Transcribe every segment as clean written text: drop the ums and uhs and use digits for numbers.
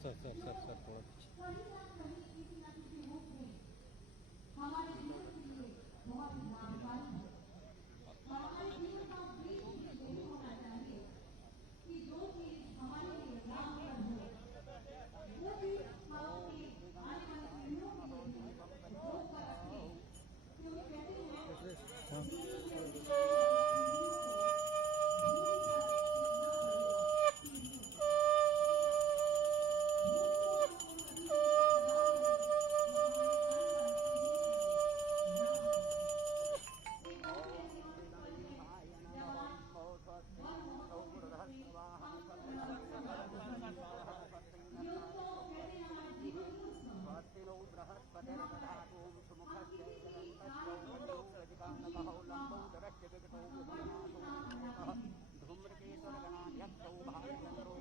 Sir थोड़ा हमारे जीवन के लिए बहुत लाभकारी है। हमारे जीवन का उद्देश्य यही होना चाहिए कि जो चीज हमारे लिए लाभप्रद हो वो चीज हम अपनी आने वाली पीढ़ियों के लिए रोक कर रखें। क्योंकि कहते हैं स्वास्तिनो बृहस्पतिर्दधातु सुमुखस्य जगन्तस्यौ लम्बोदरस्य विगतो विभुनाथो धूम्रकेतुर्गणाध्यक्षौ भागचन्द्रो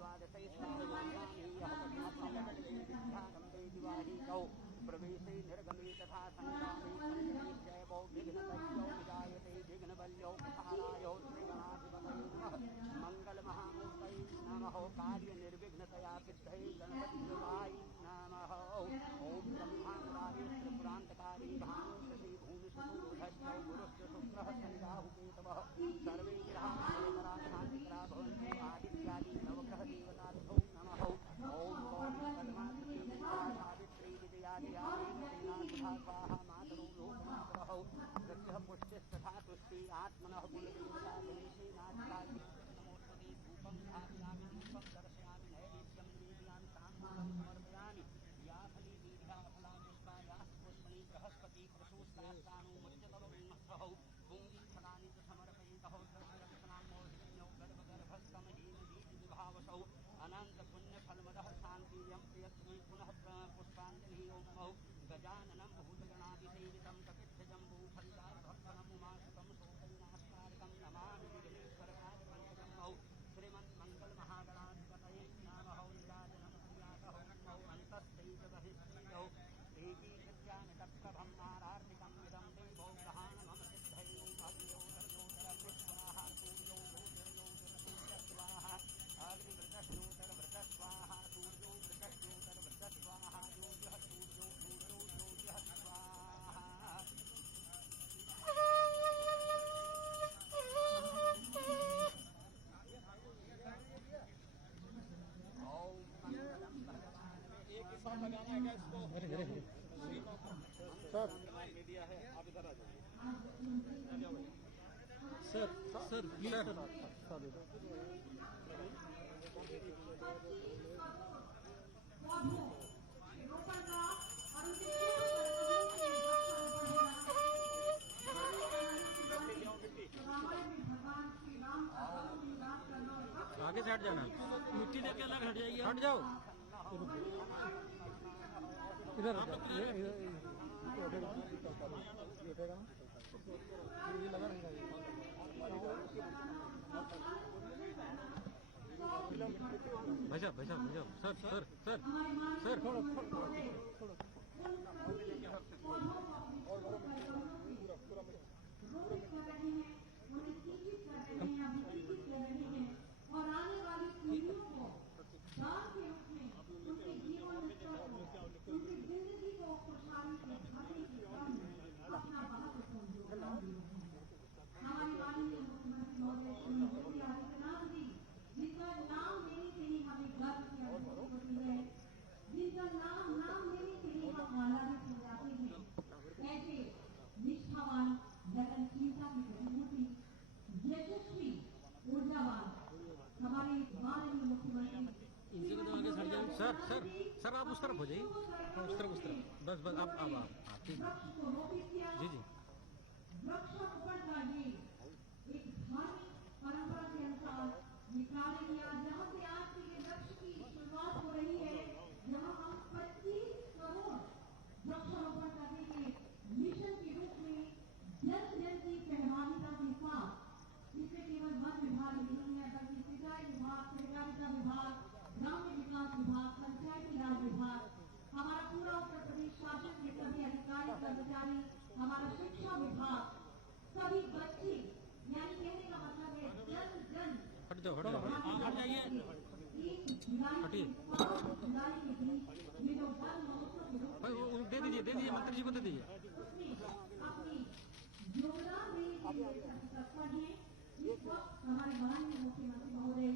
द्वादशैश्वाहागम्बेदिवाहिकौ प्रवेशे निर्गमे तथा संग्रामे विघ्नतयो विजायते विघ्नबल्यौ कुठारायो श्रीगणाधिपतये नमः मङ्गलमहामूर्तये नमः कार्यनिर्विघ्नतया सिद्धये गणपतिदेवाय नमः। ॐ ब्रह्माण्डारि त्रिपुरान्तकारी भानुशशी भूमिसुतोधश्चौ गुरुश्च शुक्रः शनिराहुकेतवः सर्वे ग्रहाः शनिकराशान्तिकरा भवन्तु आदित्यादि नवग्रहदेवताभ्यो नमः। ॐ गौरी सावित्री विजयादित्या स्वाहा मातरो लोकमातरः प्रत्यः पुष्टिस्तथा तुष्टि आत्मनः कुलदेवता गणेशेनाधिकारी नमोस्तुते धूपं स्थापयामि दीपं दर्शयामि नैवेद्यं निवेदयामि ताम्बूलं समर्पयामि या फली दीर्घा फला पुष्पा याः पुष्पणी बृहस्पति प्रसूस्तास्तानो मज्जतरमेहौ पुंगी फलानि च समर्पयितौ द्रव्यरक्षणामो हिरण्यो गर्भगर्भस्थं हेमवीतिविभावसौ अनन्तपुण्यफलमदः शान्तिर्यं प्रियत्वे पुनः पुष्पाञ्जलिः ओमौ गजाननं भूतगणादिसेवितं कपित्थजम्बूफलिताभक्तनम् उमासुतं शोकविनाशकारकं नमामि विघ्नेश्वरकार्यपञ्चकमौ श्रीमन्मङ्गलमहागणाधिपतये नमः। नीराजनं प्रियातः अन्तस्थैतबहिष्ठौ एकीकृत्यानितप्रभं नारार्तिकम् इदं देवो गहानमम सिद्धयो अग्नियोतर्योतरमृत्स्वाहा सूर्यो ज्योतिर्योतिर्सूर्यस्वाहा अग्निवृतस्योतर्वृतस्वाहा सूर्यो वृतस्योतर्वृतस्वाहा योजः सूर्यो योजः स्वाहा। एक ही साथ लगाना है क्या इसको? सर मीडिया है, आप इधर आ जाइए। सर प्लीज सर आगे से हट जाना, मिट्टी देके अलग हट जाइए, हट जाओ इधर भाई साहब सर थोड़ा और आने वाली पीढ़ियों को दान के रूप में उनके जीवन उनकी जिंदगी को खुशहाली से भरने के काम में अपना महत्वपूर्ण योगदान दिया। हमारे माननीय मुख्यमंत्री महोदय श्री योगी आदित्यनाथ जी जिनका नाम लेने से ही हमें गर्व की अनुभूति होती है, जिनका नाम लेने से ही हम आह्लादित हो जाते हैं, ऐसे निष्ठावान लगनशीलता की प्रतिमूर्ति यशस्वी ऊर्जावान हमारे माननीय मुख्यमंत्री इनसे तो आगे सर जाओ। सर आप उस तरफ हो जाइए, उस तरफ बस आप जी वृक्षारोपण का ये एक धार्मिक परंपरा के अनुसार ये कार्य किया, जहाँ से आज के ये वृक्ष की शुरुआत हो रही है, जहाँ हम 25 करोड़ वृक्षारोपण करने के मिशन के रूप में जन की सहभागिता के साथ, इससे केवल वन विभाग नहीं है बल्कि सिंचाई विभाग, सहकारिता विभाग, ग्रामीण विकास विभाग, पंचायती राज विभाग, हमारा पूरा उत्तर प्रदेश शासन के सभी अधिकारी कर्मचारी, हमारा शिक्षा विभाग, सभी बच्चे, यानी कहने का मतलब है जन हट जाइए। हटिए जुलाई के बीच ये जो वन महोत्सव के रूप भाई वो दे दीजिए मंत्री जी को दे दीजिए। में अपनी योगदान देने के लिए तत्पर हैं। इस वक्त हमारे माननीय मुख्यमंत्री महोदय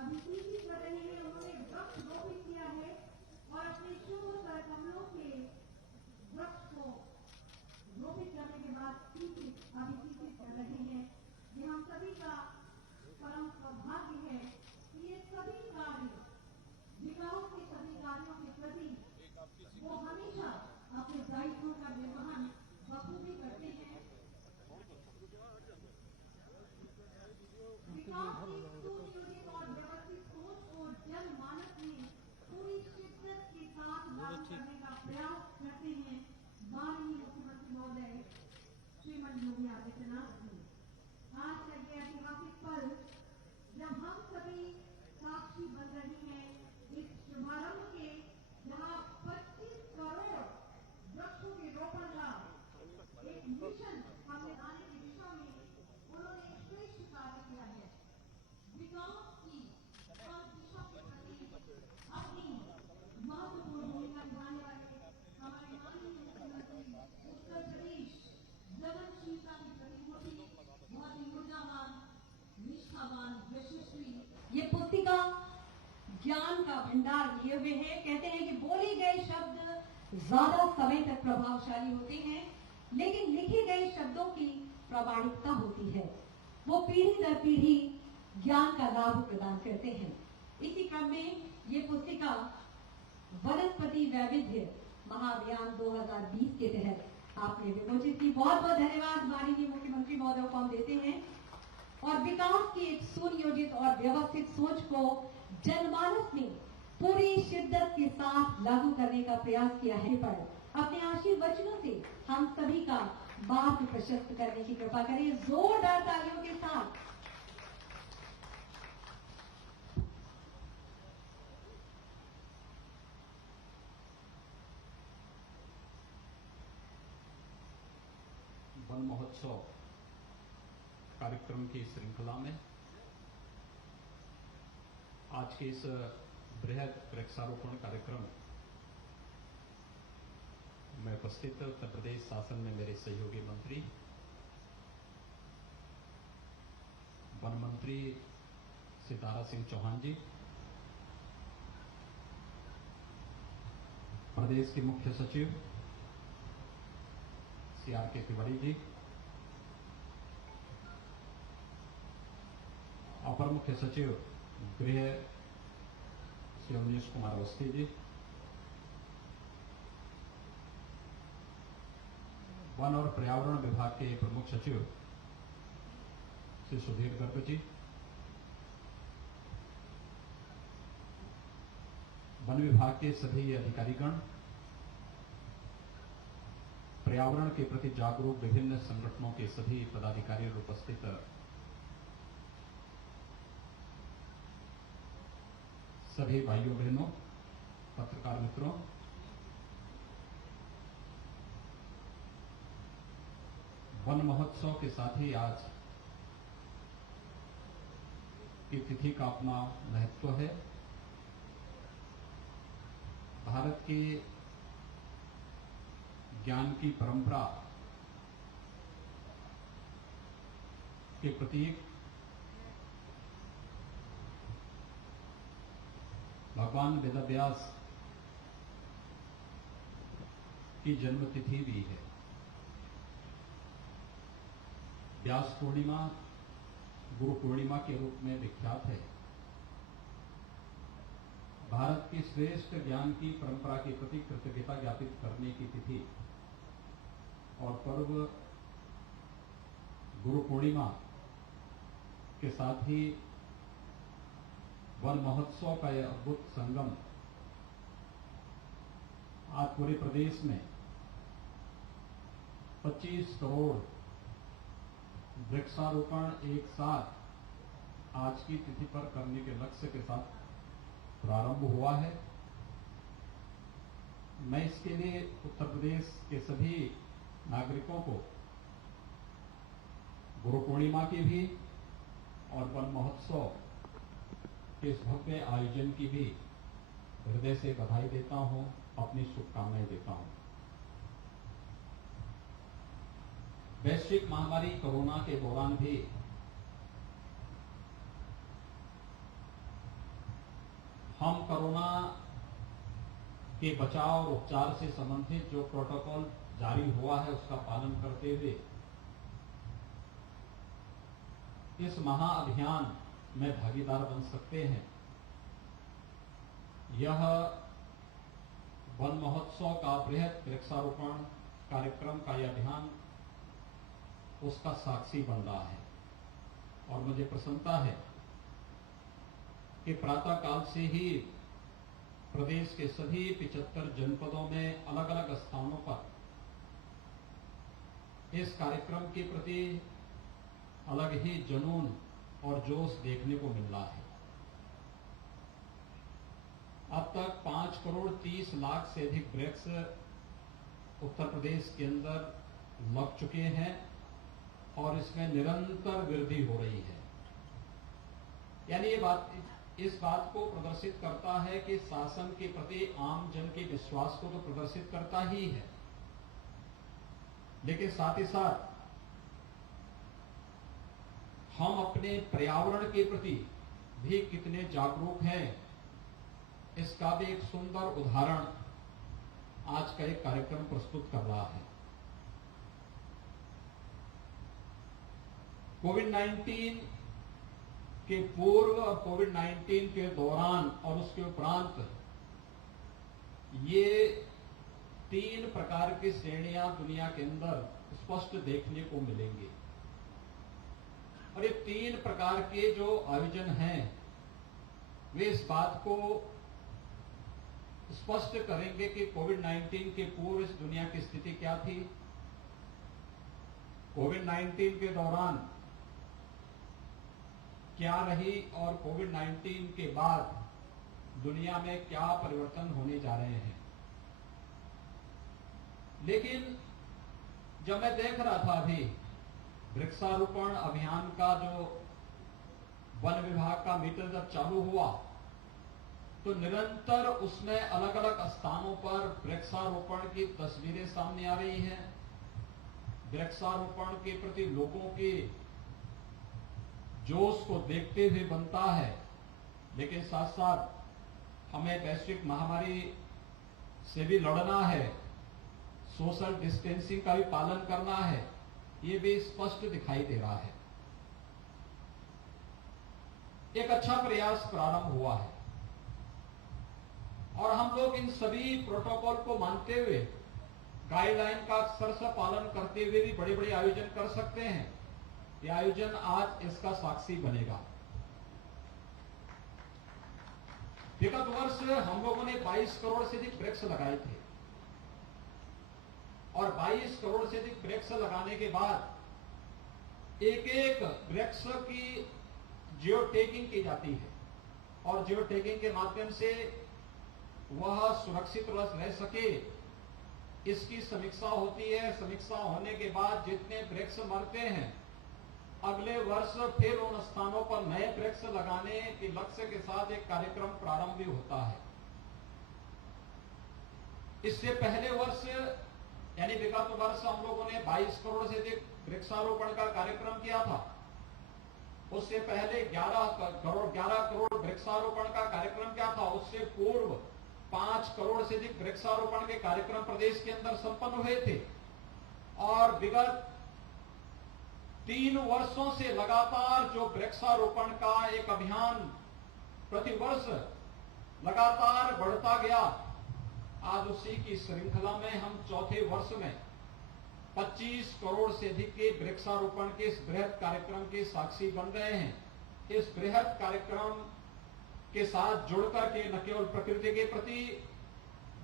अभी कृषि कर रहे हैं। उन्होंने वृक्ष रोपित किया है और अपने शुभ कर कमलों के वृक्ष को रोपित करने के बाद अभी कर रहे हैं। ये हम सभी का परम सौभाग्य है कि ये सभी कार्य विकास के सभी कार्यों के प्रति वो हमेशा अपने दायित्व का निर्वहन बखूबी करते हैं। विकास की सुनियोजित और व्यवस्थित सोच को जनमानस में पूरी शिद्दत के साथ लागू करने का प्रयास करते हैं माननीय मुख्यमंत्री महोदय श्रीमती योगी आदित्यनाथ जी। आज का ये ऐतिहासिक पल जब हम सभी साक्षी बन रहे हैं इस शुभारंभ के, जहां 25 करोड़ वृक्षों के रोपण का एक मिशन हमने आने की दिशा में उन्होंने एक श्रेष्ठ कार्य किया है। विकास की हर दिशा के प्रति अपनी महत्वपूर्ण भूमिका निभाने वाले हमारे माननीय मुख्यमंत्री उत्तर प्रदेश लगनशीलता की प्रतिमूर्ति, बहुत ही ऊर्जावान, निष्ठावान, यशस्वी, ये पुस्तिका ज्ञान का भंडार लिए हुए हैं। कहते हैं कि बोले गए शब्द ज्यादा समय तक प्रभावशाली होते हैं, लेकिन लिखे गए शब्दों की प्रामाणिकता होती है। वो पीढ़ी दर पीढ़ी ज्ञान का लाभ प्रदान करते हैं। इसी क्रम में ये पुस्तिका वनस्पति वैविध्य महाअभियान 2020 के तहत आपने विमोचित की। बहुत बहुत धन्यवाद माननीय मुख्यमंत्री महोदय को हम देते हैं। और विकास की एक सुनियोजित और व्यवस्थित सोच को जनमानस में पूरी शिद्दत के साथ लागू करने का प्रयास किया है। पर अपने आशीर्वचनों से हम सभी का मार्ग प्रशस्त करने की कृपा करें। जोरदार तालियों के साथ वन महोत्सव कार्यक्रम की श्रृंखला में आज के इस बृहद वृक्षारोपण कार्यक्रम में उपस्थित उत्तर प्रदेश शासन में मेरे सहयोगी मंत्री वन मंत्री श्री दारा सिंह चौहान जी, प्रदेश के मुख्य सचिव श्री आर.के. तिवारी जी, अपर मुख्य सचिव गृह श्री अवनीश कुमार अवस्थी जी, वन और पर्यावरण विभाग के प्रमुख सचिव श्री सुधीर गर्ग जी, वन विभाग के सभी अधिकारीगण, पर्यावरण के प्रति जागरूक विभिन्न संगठनों के सभी पदाधिकारी और उपस्थित सभी भाइयों बहनों, पत्रकार मित्रों, वन महोत्सव के साथ ही आज की तिथि का अपना महत्व है। भारत की ज्ञान की परंपरा के प्रतीक भगवान वेदव्यास की जन्मतिथि भी है। व्यास पूर्णिमा गुरु पूर्णिमा के रूप में विख्यात है। भारत की श्रेष्ठ ज्ञान की परंपरा के प्रति कृतज्ञता ज्ञापित करने की तिथि और पर्व गुरु पूर्णिमा के साथ ही वन महोत्सव का यह अद्भुत संगम आज पूरे प्रदेश में 25 करोड़ वृक्षारोपण एक साथ आज की तिथि पर करने के लक्ष्य के साथ प्रारंभ हुआ है। मैं इसके लिए उत्तर प्रदेश के सभी नागरिकों को गुरु पूर्णिमा की भी और वन महोत्सव के इस भव्य आयोजन की भी हृदय से बधाई देता हूं, अपनी शुभकामनाएं देता हूं। वैश्विक महामारी कोरोना के दौरान भी हम कोरोना के बचाव और उपचार से संबंधित जो प्रोटोकॉल जारी हुआ है उसका पालन करते हुए इस महाअभियान में भागीदार बन सकते हैं। यह वन महोत्सव का बृहद वृक्षारोपण कार्यक्रम का यह अभियान उसका साक्षी बन रहा है और मुझे प्रसन्नता है कि प्रातः काल से ही प्रदेश के सभी 75 जनपदों में अलग अलग स्थानों पर इस कार्यक्रम के प्रति अलग ही जुनून और जोश देखने को मिल रहा है। अब तक 5 करोड़ 30 लाख से अधिक वृक्ष उत्तर प्रदेश के अंदर लग चुके हैं और इसमें निरंतर वृद्धि हो रही है। यानी इस बात को प्रदर्शित करता है कि शासन के प्रति आम जन के विश्वास को तो प्रदर्शित करता ही है, लेकिन साथ ही साथ हम अपने पर्यावरण के प्रति भी कितने जागरूक हैं, इसका भी एक सुंदर उदाहरण आज का एक कार्यक्रम प्रस्तुत कर रहा है। कोविड-19 के पूर्व और कोविड-19 के दौरान और उसके उपरांत ये 3 प्रकार की श्रेणियां दुनिया के अंदर स्पष्ट देखने को मिलेंगी और ये 3 प्रकार के जो आयोजन हैं वे इस बात को स्पष्ट करेंगे कि कोविड-19 के पूर्व इस दुनिया की स्थिति क्या थी, कोविड-19 के दौरान क्या रही और कोविड-19 के बाद दुनिया में क्या परिवर्तन होने जा रहे हैं। लेकिन जब मैं देख रहा था अभी वृक्षारोपण अभियान का जो वन विभाग का मीटर जब चालू हुआ तो निरंतर उसमें अलग अलग स्थानों पर वृक्षारोपण की तस्वीरें सामने आ रही हैं। वृक्षारोपण के प्रति लोगों के जोश को देखते हुए बनता है, लेकिन साथ साथ हमें वैश्विक महामारी से भी लड़ना है, सोशल डिस्टेंसिंग का भी पालन करना है, ये भी स्पष्ट दिखाई दे रहा है। एक अच्छा प्रयास प्रारंभ हुआ है और हम लोग इन सभी प्रोटोकॉल को मानते हुए गाइडलाइन का अक्षर से पालन करते हुए भी बड़े बड़े आयोजन कर सकते हैं। ये आयोजन आज इसका साक्षी बनेगा। विगत वर्ष हम लोगों ने 22 करोड़ से अधिक वृक्ष लगाए थे और 22 करोड़ से अधिक वृक्ष लगाने के बाद एक एक वृक्ष की जियो टैगिंग की जाती है और जियो टैगिंग के माध्यम से वह सुरक्षित रह सके इसकी समीक्षा होती है। समीक्षा होने के बाद जितने वृक्ष मरते हैं अगले वर्ष फिर उन स्थानों पर नए वृक्ष लगाने के लक्ष्य के साथ एक कार्यक्रम प्रारंभ भी होता है। इससे पहले वर्ष यानी विगत वर्ष हम लोगों ने 22 करोड़ से अधिक वृक्षारोपण का कार्यक्रम किया था। उससे पहले 11 करोड़ वृक्षारोपण का कार्यक्रम किया था। उससे पूर्व 5 करोड़ से अधिक वृक्षारोपण के कार्यक्रम प्रदेश के अंदर संपन्न हुए थे और विगत 3 वर्षों से लगातार जो वृक्षारोपण का एक अभियान प्रतिवर्ष लगातार बढ़ता गया, आज उसी की श्रृंखला में हम चौथे वर्ष में 25 करोड़ से अधिक के वृक्षारोपण के इस बृहद कार्यक्रम के साक्षी बन रहे हैं। इस बृहद कार्यक्रम के साथ जुड़कर के न केवल प्रकृति के प्रति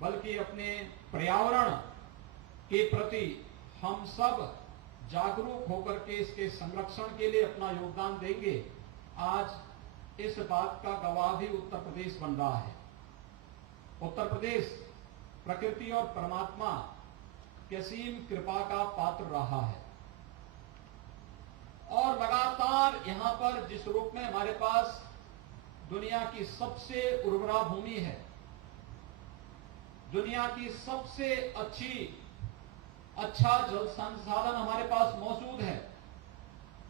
बल्कि अपने पर्यावरण के प्रति हम सब जागरूक होकर के इसके संरक्षण के लिए अपना योगदान देंगे। आज इस बात का गवाह भी उत्तर प्रदेश बन रहा है। उत्तर प्रदेश प्रकृति और परमात्मा की असीम कृपा का पात्र रहा है और लगातार यहां पर जिस रूप में हमारे पास दुनिया की सबसे उर्वरा भूमि है, दुनिया की सबसे अच्छा जल संसाधन हमारे पास मौजूद है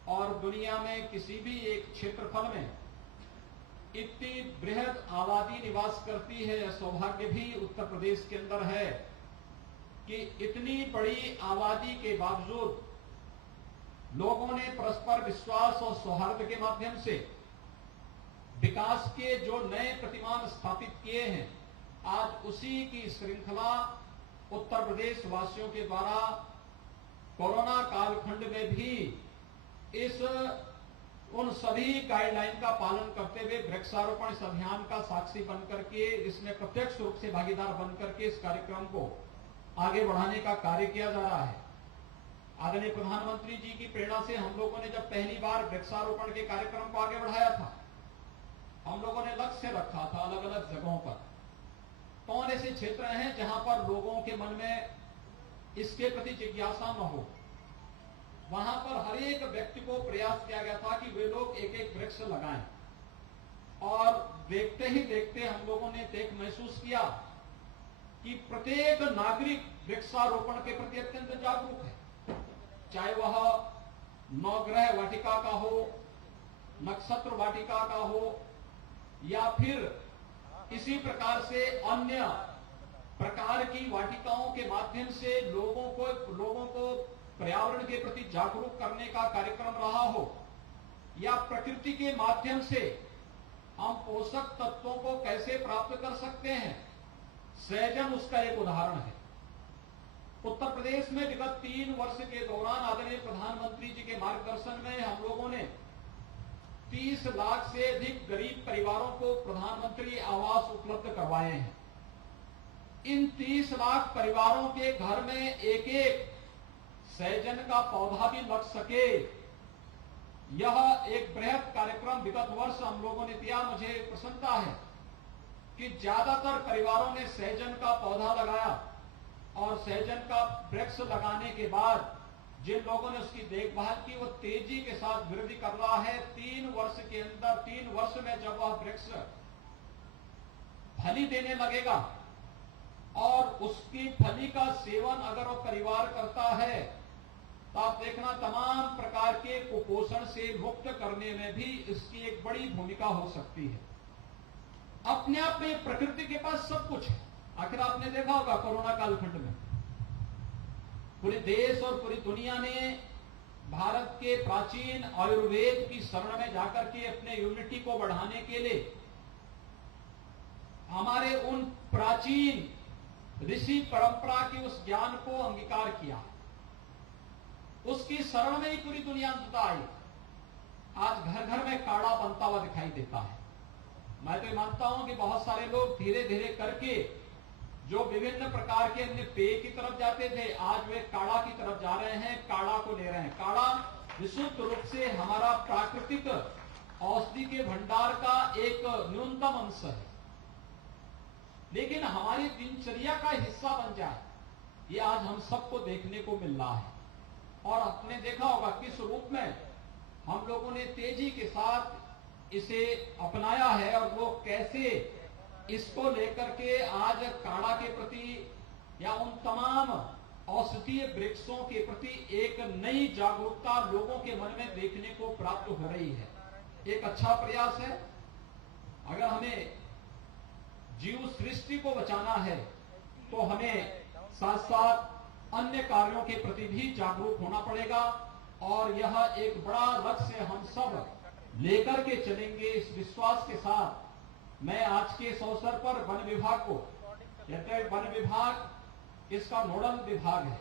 और दुनिया में किसी भी एक क्षेत्रफल में इतनी बृहद आबादी निवास करती है। यह सौभाग्य भी उत्तर प्रदेश के अंदर है कि इतनी बड़ी आबादी के बावजूद लोगों ने परस्पर विश्वास और सौहार्द के माध्यम से विकास के जो नए प्रतिमान स्थापित किए हैं, आज उसी की श्रृंखला उत्तर प्रदेश वासियों के द्वारा कोरोना कालखंड में भी इस उन सभी गाइडलाइन का पालन करते हुए वृक्षारोपण इस अभियान का साक्षी बनकर के, इसमें प्रत्यक्ष रूप से भागीदार बनकर के इस कार्यक्रम को आगे बढ़ाने का कार्य किया जा रहा है। आदरणीय प्रधानमंत्री जी की प्रेरणा से हम लोगों ने जब पहली बार वृक्षारोपण के कार्यक्रम को आगे बढ़ाया था, हम लोगों ने लक्ष्य रखा था अलग अलग जगहों पर कौन ऐसे क्षेत्र हैं जहां पर लोगों के मन में इसके प्रति जिज्ञासा न हो। वहां पर हर एक व्यक्ति को प्रयास किया गया था कि वे लोग एक एक वृक्ष लगाएं और देखते ही देखते हम लोगों ने देख महसूस किया कि प्रत्येक नागरिक वृक्षारोपण के प्रति अत्यंत जागरूक है, चाहे वह नवग्रह वाटिका का हो, नक्षत्र वाटिका का हो या फिर इसी प्रकार से अन्य प्रकार की वाटिकाओं के माध्यम से लोगों को पर्यावरण के प्रति जागरूक करने का कार्यक्रम रहा हो, या प्रकृति के माध्यम से हम पोषक तत्वों को कैसे प्राप्त कर सकते हैं, सृजन उसका एक उदाहरण है। उत्तर प्रदेश में विगत 3 वर्ष के दौरान आदरणीय प्रधानमंत्री जी के मार्गदर्शन में हम लोगों ने 30 लाख से अधिक गरीब परिवारों को प्रधानमंत्री आवास उपलब्ध करवाए हैं। इन 30 लाख परिवारों के घर में एक एक सृजन का पौधा भी लग सके, यह एक बृहद कार्यक्रम विगत वर्ष हम लोगों ने दिया। मुझे प्रसन्नता है कि ज्यादातर परिवारों ने सृजन का पौधा लगाया और सृजन का वृक्ष लगाने के बाद जिन लोगों ने उसकी देखभाल की वो तेजी के साथ वृद्धि कर रहा है। 3 वर्ष के अंदर 3 वर्ष में जब वह वृक्ष फली देने लगेगा और उसकी फली का सेवन अगर वो परिवार करता है तो आप देखना तमाम प्रकार के कुपोषण से मुक्त करने में भी इसकी एक बड़ी भूमिका हो सकती है। अपने आप में प्रकृति के पास सब कुछ है। आखिर आपने देखा होगा कोरोना कालखंड में पूरे देश और पूरी दुनिया ने भारत के प्राचीन आयुर्वेद की शरण में जाकर के अपने इम्यूनिटी को बढ़ाने के लिए हमारे उन प्राचीन ऋषि परंपरा के उस ज्ञान को अंगीकार किया। उसकी शरण में ही पूरी दुनिया आई। आज घर घर में काढ़ा बनता हुआ दिखाई देता है। मैं तो मानता हूं कि बहुत सारे लोग धीरे धीरे करके जो विभिन्न प्रकार के अन्य पेय की तरफ जाते थे, आज वे काढ़ा की तरफ जा रहे हैं, काढ़ा को ले रहे हैं। काढ़ा विशुद्ध रूप से हमारा प्राकृतिक औषधि के भंडार का एक न्यूनतम अंश है, लेकिन हमारी दिनचर्या का हिस्सा बन जाए, ये आज हम सबको देखने को मिल रहा है। और आपने देखा होगा किस रूप में हम लोगों ने तेजी के साथ इसे अपनाया है और लोग कैसे इसको लेकर के आज काढ़ा के प्रति या उन तमाम औषधीय वृक्षों के प्रति एक नई जागरूकता लोगों के मन में देखने को प्राप्त हो रही है। एक अच्छा प्रयास है। अगर हमें जीव सृष्टि को बचाना है तो हमें साथ साथ अन्य कार्यों के प्रति भी जागरूक होना पड़ेगा और यह एक बड़ा लक्ष्य हम सब लेकर के चलेंगे। इस विश्वास के साथ मैं आज के इस अवसर पर वन विभाग को, यद्यपि वन विभाग इसका नोडल विभाग है,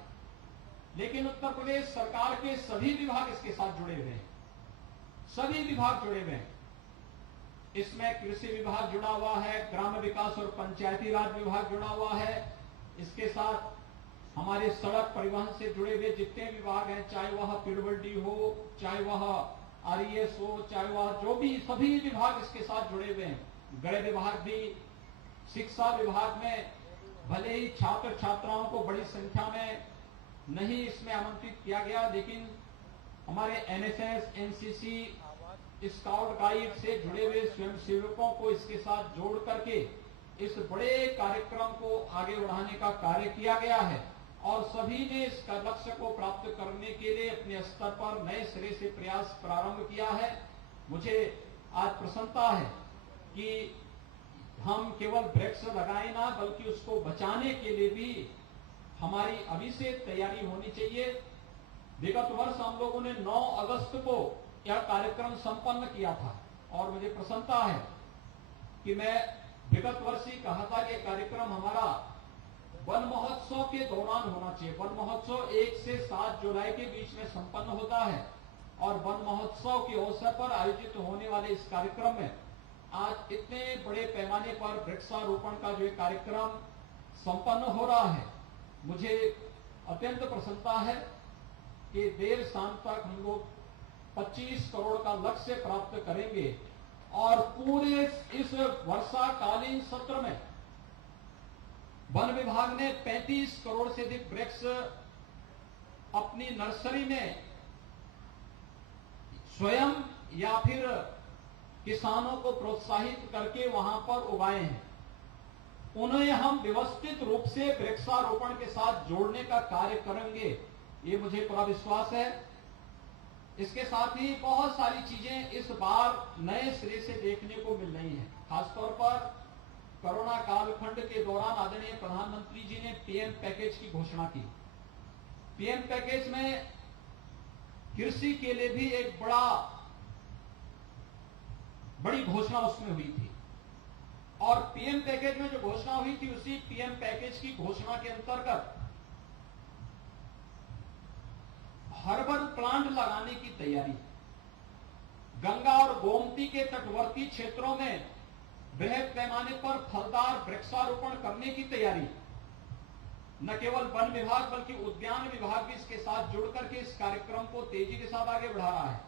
लेकिन उत्तर प्रदेश सरकार के सभी विभाग इसके साथ जुड़े हुए हैं, सभी विभाग जुड़े हुए हैं। इसमें कृषि विभाग जुड़ा हुआ है, ग्राम विकास और पंचायती राज विभाग जुड़ा हुआ है, इसके साथ हमारे सड़क परिवहन से जुड़े हुए जितने विभाग हैं, चाहे वह पीडब्ल्यूडी हो, चाहे वह आरईएस हो, चाहे वह जो भी सभी विभाग इसके साथ जुड़े हुए हैं। गृह विभाग भी, शिक्षा विभाग में भले ही छात्र छात्राओं को बड़ी संख्या में नहीं इसमें आमंत्रित किया गया, लेकिन हमारे एनएसएस, एनसीसी स्काउट गाइड से जुड़े हुए स्वयंसेवकों को इसके साथ जोड़ करके इस बड़े कार्यक्रम को आगे बढ़ाने का कार्य किया गया है और सभी ने इस लक्ष्य को प्राप्त करने के लिए अपने स्तर पर नए सिरे से प्रयास प्रारंभ किया है। मुझे आज प्रसन्नता है कि हम केवल वृक्ष लगाए ना बल्कि उसको बचाने के लिए भी हमारी अभी से तैयारी होनी चाहिए। विगत वर्ष हम लोगों ने 9 अगस्त को यह कार्यक्रम संपन्न किया था और मुझे प्रसन्नता है कि मैं विगत वर्ष ही कहा था कि कार्यक्रम हमारा वन महोत्सव के दौरान होना चाहिए। वन महोत्सव 1 से 7 जुलाई के बीच में संपन्न होता है और वन महोत्सव के अवसर पर आयोजित होने वाले इस कार्यक्रम में आज इतने बड़े पैमाने पर वृक्षारोपण का जो कार्यक्रम संपन्न हो रहा है, मुझे अत्यंत प्रसन्नता है कि देर शाम तक हम लोग 25 करोड़ का लक्ष्य प्राप्त करेंगे और पूरे इस वर्षाकालीन सत्र में वन विभाग ने 35 करोड़ से अधिक वृक्ष अपनी नर्सरी में स्वयं या फिर किसानों को प्रोत्साहित करके वहां पर उगाए हैं। उन्हें हम व्यवस्थित रूप से वृक्षारोपण के साथ जोड़ने का कार्य करेंगे, ये मुझे पूरा विश्वास है। इसके साथ ही बहुत सारी चीजें इस बार नए सिरे से देखने को मिल रही हैं। खासतौर पर कोरोना कालखंड के दौरान आदरणीय प्रधानमंत्री जी ने पीएम पैकेज की घोषणा की। पीएम पैकेज में कृषि के लिए भी एक बड़ी घोषणा उसमें हुई थी और पीएम पैकेज में जो घोषणा हुई थी उसी पीएम पैकेज की घोषणा के अंतर्गत हर्बल प्लांट लगाने की तैयारी, गंगा और गोमती के तटवर्ती क्षेत्रों में बृहद पैमाने पर फलदार वृक्षारोपण करने की तैयारी। न केवल वन विभाग बल्कि उद्यान विभाग भी इसके साथ जुड़ करके इस कार्यक्रम को तेजी के साथ आगे बढ़ा रहा है।